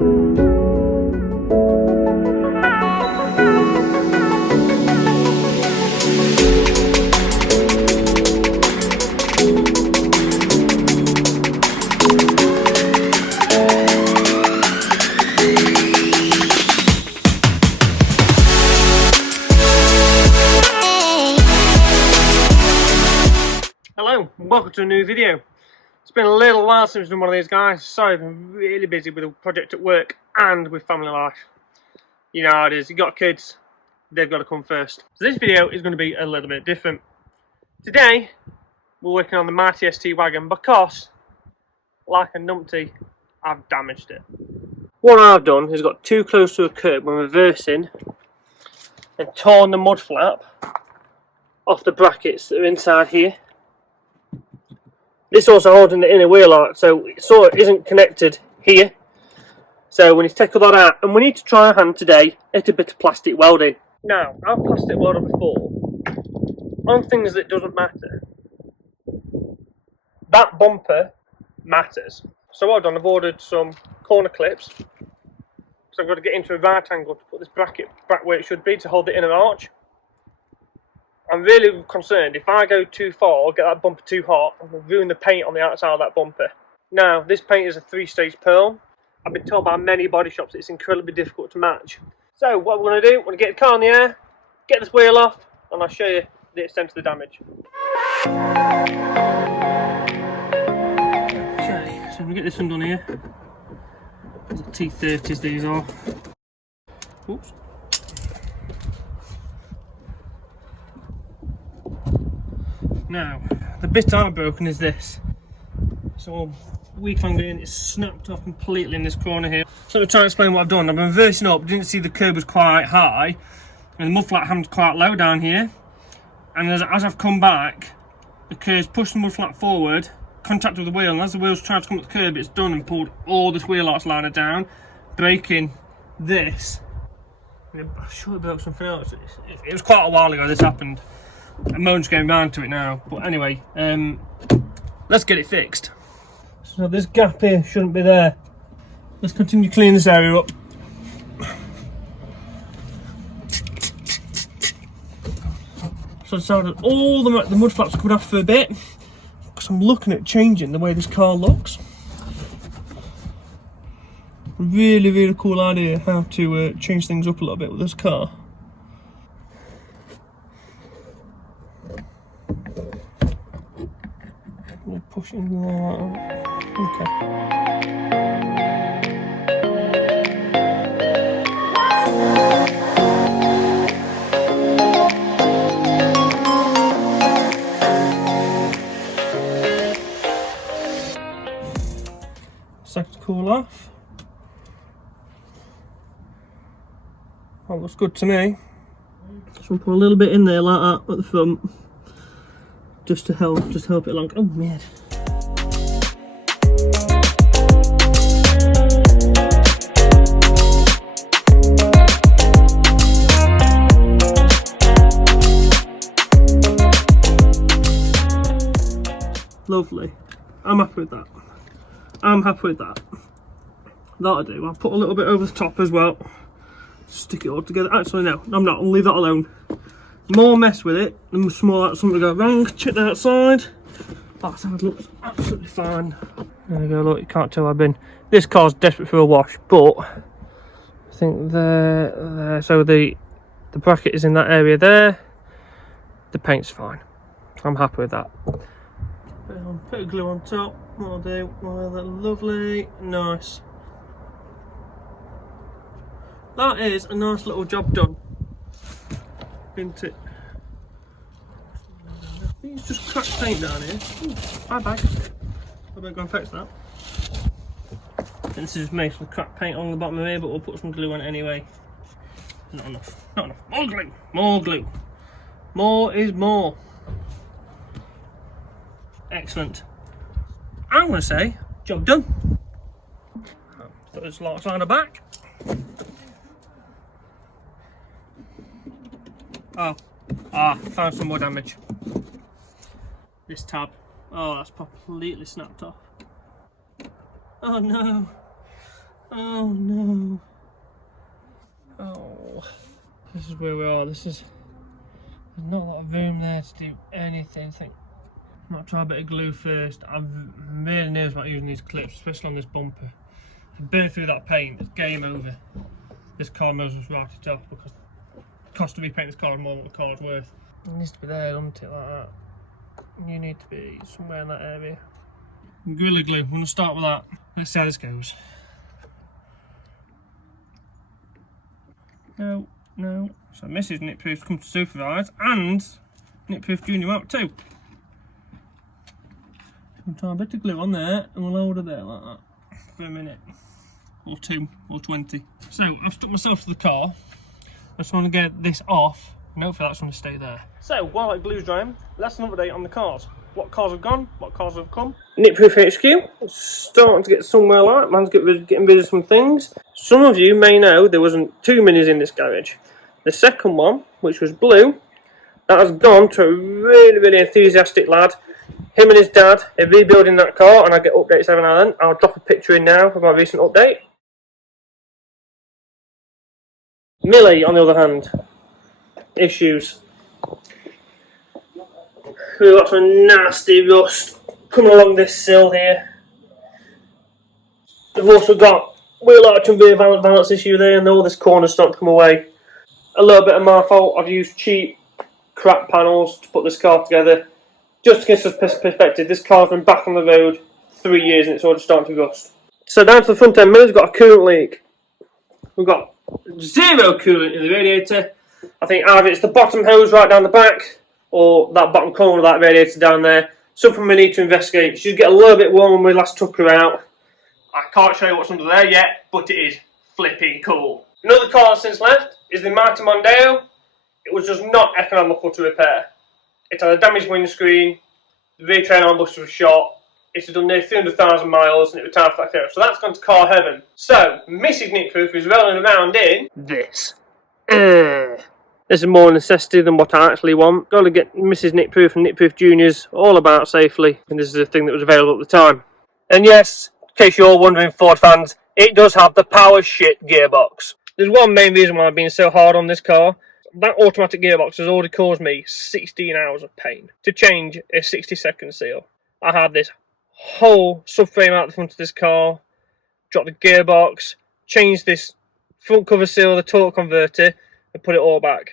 Hello, welcome to a new video. It's been a little while since I've done one of these, guys. Sorry, I've been really busy with a project at work and with family life. You know how it is, you got kids, they've got to come first. So this video is going to be a little bit different. Today, we're working on the Mighty ST wagon because, like a numpty, I've damaged it. What I've done is got too close to a curb when reversing and torn the mud flap off the brackets that are inside here. This also holding the inner wheel arch, so it sort of isn't connected here. So we need to take all that out, and we need to try our hand today at a bit of plastic welding. Now, I've plastic welded before on things that doesn't matter. That bumper matters. So what I've done, I've ordered some corner clips. So I've got to get into a right angle to put this bracket back where it should be to hold the inner arch. I'm really concerned if I go too far or get that bumper too hot, I'm going to ruin the paint on the outside of that bumper. Now, this paint is a 3-stage pearl. I've been told by many body shops it's incredibly difficult to match. So what we're going to do, we're going to get the car in the air, get this wheel off, and I'll show you the extent of the damage. Okay, so we get this undone here. T30s these are. Oops. Now, the bit I've broken is this. So we clanged it in, it's snapped off completely in this corner here. So let me try and explain what I've done. I've been reversing up, didn't see the curb was quite high, and the mud flap hand's quite low down here. And as I've come back, the curb's pushed the mud flap forward, contact with the wheel, and as the wheel's tried to come up the curb, it's done and pulled all this wheel arch liner down, breaking this. I should have broke something else. It was quite a while ago this happened. I'm just getting round to it now, but anyway, let's get it fixed. So this gap here shouldn't be there. Let's continue cleaning this area up. So I decided all the mud flaps are coming off for a bit because I'm looking at changing the way this car looks. Really cool idea how to change things up a little bit with this car. Pushing there. Okay. Second to cool off. That looks good to me. So we'll put a little bit in there like that at the front. Just to help it along. Oh man. Lovely. I'm happy with that. I'm happy with that. That'll do. I'll put a little bit over the top as well. Stick it all together. Actually, no, I'm not. I'll leave that alone. More mess with it, the more like something go wrong. Check the outside. That side looks absolutely fine. There we go, look, you can't tell I've been. This car's desperate for a wash, but I think there. So the bracket is in that area there. The paint's fine. I'm happy with that. Put a glue on top. What I'll do, well, that's lovely, nice. That is a nice little job done. Isn't it? I think it's just cracked paint down here. Ooh, my bag. I better go and fetch that. And this is making some cracked paint on the bottom of here, but we'll put some glue on it anyway. Not enough. Not enough. More glue. More glue. More is more. Excellent. I'm going to say, job done. Put this lock liner back. Found some more damage. This tab. Oh, that's completely snapped off. Oh no. Oh no. Oh. This is where we are. There's not a lot of room there to do anything. I think I might try a bit of glue first. I'm really nervous about using these clips, especially on this bumper. If you burn through that paint, it's game over. This car knows us write it off because the cost of repainting this car is more than the car is worth. It needs to be there, doesn't it, like that? You need to be somewhere in that area. Gorilla glue, I'm going to start with that. Let's see how this goes. No. So Mrs. Nitproof come to supervise, and Nitproof Junior out too. We'll try a bit of glue on there, and we'll hold it there like that for a minute. Or 2, or 20. So I've stuck myself to the car. I just want to get this off, and hopefully that's going to stay there. So while that glue's drying, let's an update on the cars. What cars have gone, what cars have come. Nitproof HQ, it's starting to get somewhere like. Man's getting rid of some things. Some of you may know there wasn't 2 minis in this garage. The second one, which was blue, that has gone to a really enthusiastic lad. Him and his dad are rebuilding that car, and I get updates every now and then. I'll drop a picture in now of my recent update. Millie, on the other hand, issues. We've got some nasty rust coming along this sill here. We've also got wheel arch and rear balance issue there, and all this corner's starting to come away. A little bit of my fault. I've used cheap crap panels to put this car together. Just to give some perspective, this car's been back on the road 3 years and it's already starting to rust. So down to the front end, Millie's got a coolant leak. We've got 0 coolant in the radiator. I think either it's the bottom hose right down the back or that bottom corner of that radiator down there. Something we need to investigate. She'll get a little bit warm when we last took her out. I can't show you what's under there yet, but it is flipping cool. Another car since left is the Mighty Mondeo. It was just not economical to repair. It had a damaged windscreen, the rear train arm buster was shot, it's done nearly 300,000 miles, and it was time for that clear. So that's gone to car heaven. So, Mrs. Nitproof is rolling around in this. This is more necessity than what I actually want. Got to get Mrs. Nitproof and Nitproof Juniors all about safely, and this is the thing that was available at the time. And yes, in case you're wondering, Ford fans, it does have the power shit gearbox. There's one main reason why I've been so hard on this car. That automatic gearbox has already caused me 16 hours of pain to change a 60-second seal. I had this whole subframe out the front of this car, dropped the gearbox, changed this front cover seal, the torque converter, and put it all back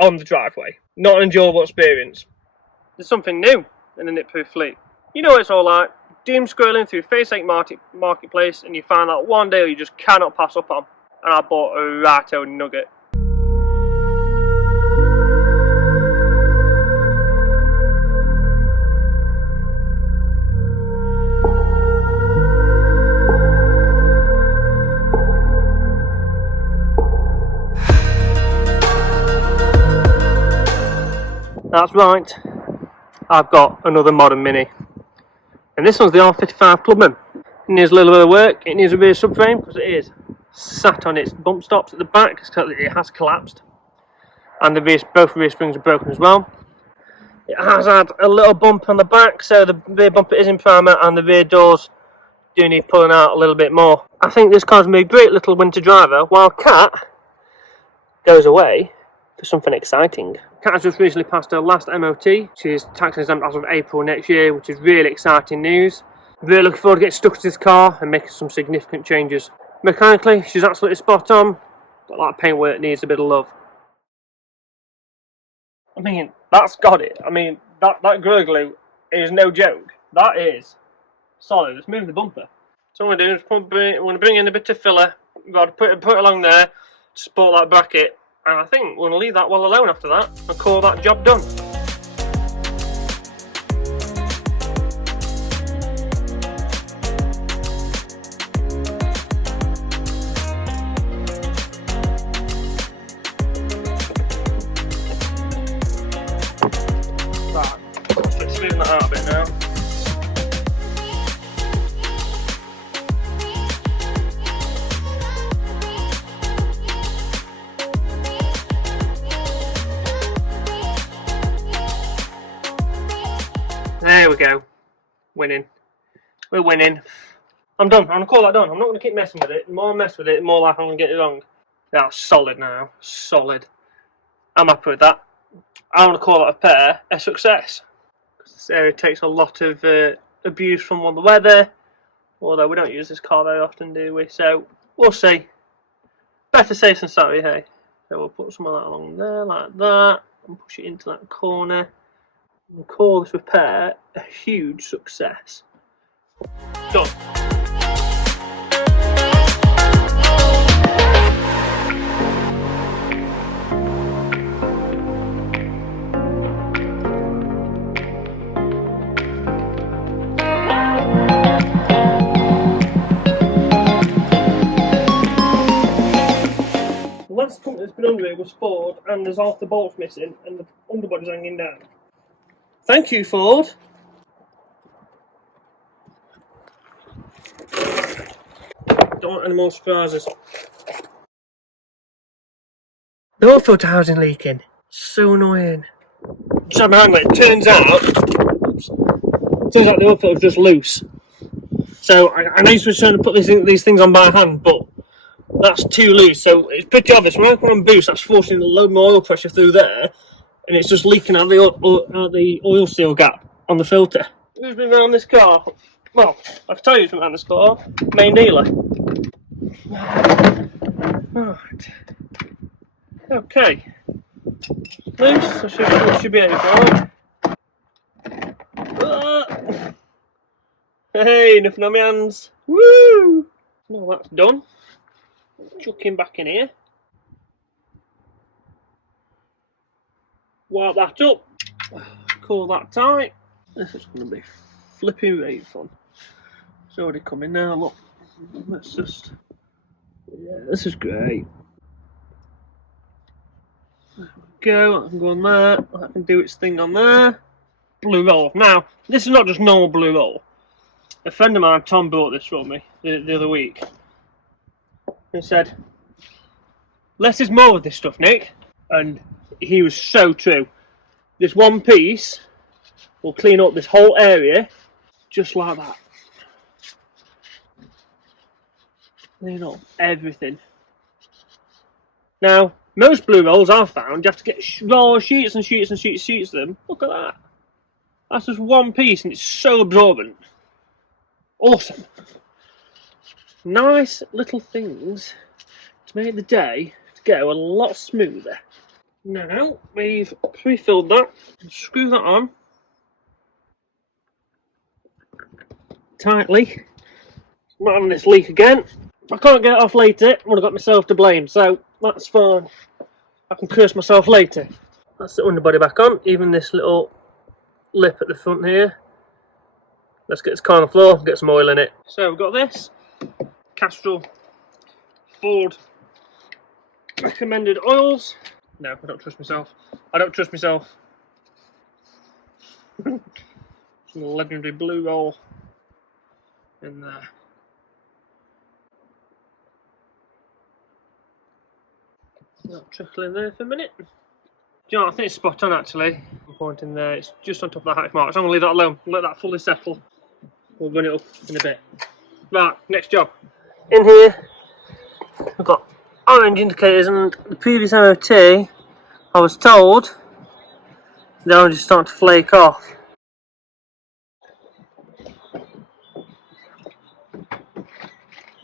on the driveway. Not an enjoyable experience. There's something new in the Nitproof fleet. You know what it's all like. Doom scrolling through Faceache Marketplace, and you find that one deal you just cannot pass up on. And I bought a right old nugget. That's right, I've got another modern Mini. And this one's the R55 Clubman. It needs a little bit of work, it needs a rear subframe because it is sat on its bump stops at the back, it has collapsed. And both rear springs are broken as well. It has had a little bump on the back, so the rear bumper is in primer and the rear doors do need pulling out a little bit more. I think this car's going to be a great little winter driver while Kat goes away for something exciting. Kat has just recently passed her last MOT. She's tax exempt as of April next year, which is really exciting news. Really looking forward to getting stuck to this car and making some significant changes. Mechanically, she's absolutely spot on, but that paintwork needs a bit of love. I mean, that's got it. I mean, that Gorilla Glue is no joke. That is solid. Let's move the bumper. So what I'm going to do is we're going to bring in a bit of filler. We've got to put it along there to support that bracket. And I think we're going to leave that well alone after that and call that job done. Right, let's smooth that out a bit now. There we go. Winning. We're winning. I'm done. I'm going to call that done. I'm not going to keep messing with it. The more I mess with it, the more likely I'm going to get it wrong. That's solid now. Solid. I'm happy with that. I want to call that a pair a success. This area takes a lot of abuse from all the weather. Although we don't use this car very often, do we? So, we'll see. Better safe than sorry, hey? So we'll put some of that along there, like that. And push it into that corner. And call this repair a huge success. Done. The last company that's been under it was Ford, and there's half the bolts missing, and the underbody's hanging down. Thank you, Ford. Don't want any more surprises. The oil filter housing leaking. So annoying. So behind it turns out the oil filter's just loose. So I know you're trying to put these things on by hand, but that's too loose. So it's pretty obvious. When I put on boost, that's forcing a load more oil pressure through there, and it's just leaking out the oil seal gap on the filter. Who's been around this car? Well, I can tell you who's been around this car. Main dealer. Right. Okay. Loose. I should be able to. Hey, nothing on my hands. Woo! Well, that's done. Chuck him back in here. Wipe that up. Call that tight. This is going to be flipping great fun. It's already coming now, look. Let's just... Yeah, this is great. There we go, I can go on there. I can do its thing on there. Blue roll. Now, this is not just normal blue roll. A friend of mine, Tom, bought this for me the other week. He said, less is more with this stuff, Nick. And he was so true. This one piece will clean up this whole area just like that. Clean up everything. Now, most blue rolls I've found, you have to get raw sheets and sheets and sheets of them. Look at that. That's just one piece and it's so absorbent. Awesome. Nice little things to make the day to go a lot smoother. Now, we've pre-filled that. Screw that on tightly. Not having this leak again. If I can't get it off later, I would have got myself to blame, so that's fine. I can curse myself later. That's the underbody back on, even this little lip at the front here. Let's get this car on the floor, get some oil in it. So we've got this Castrol Ford recommended oils. No, I don't trust myself. I don't trust myself. Some legendary blue roll in there. I'll trickle in there for a minute. Do you know what, I think it's spot on actually. I'm pointing there, it's just on top of the hatch mark. So I'm going to leave that alone, let that fully settle. We'll run it up in a bit. Right, next job. In here, we've got orange indicators, and the previous MOT, I was told the orange is starting to flake off.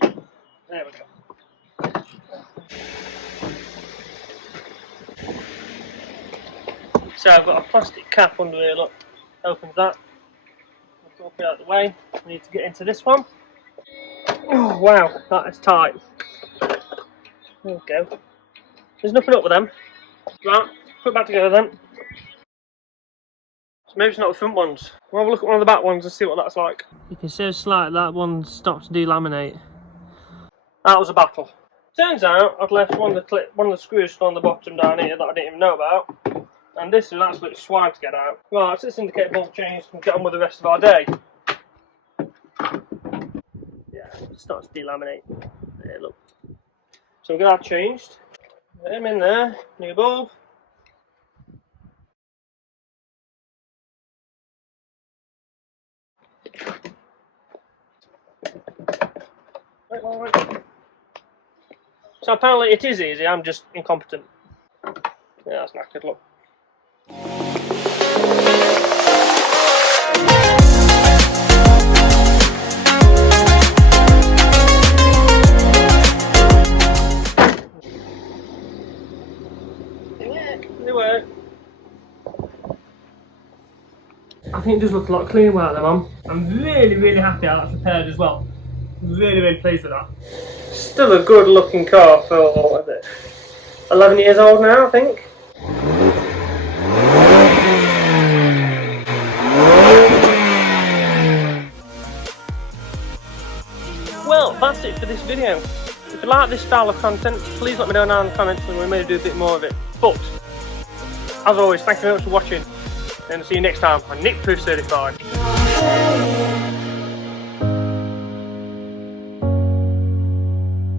There we go. So I've got a plastic cap under here, look, opens that. I'll open it out of the way. I need to get into this one. Oh wow, that is tight. There we go. There's nothing up with them. Right, put it back together then. So maybe it's not the front ones. We'll have a look at one of the back ones and see what that's like. You can see slightly that one stopped to delaminate. That was a battle. Turns out I'd left one of the screws on the bottom down here that I didn't even know about. And this is an absolute swine to get out. Right, so this indicator bolt changed and get on with the rest of our day. Yeah, it starts to delaminate. There, look. So we'll get that changed. Get him in there, new bulb. So apparently it is easy, I'm just incompetent. Yeah, that's knackered, look. They work. I think it does look a lot cleaner without them on. I'm really happy how that's repaired as well. Really pleased with that. Still a good looking car for, what is it, 11 years old now, I think. Well, that's it for this video. If you like this style of content, please let me know down in the comments and we may do a bit more of it. But, as always, thank you very much for watching and see you next time on Nick Proof Certified.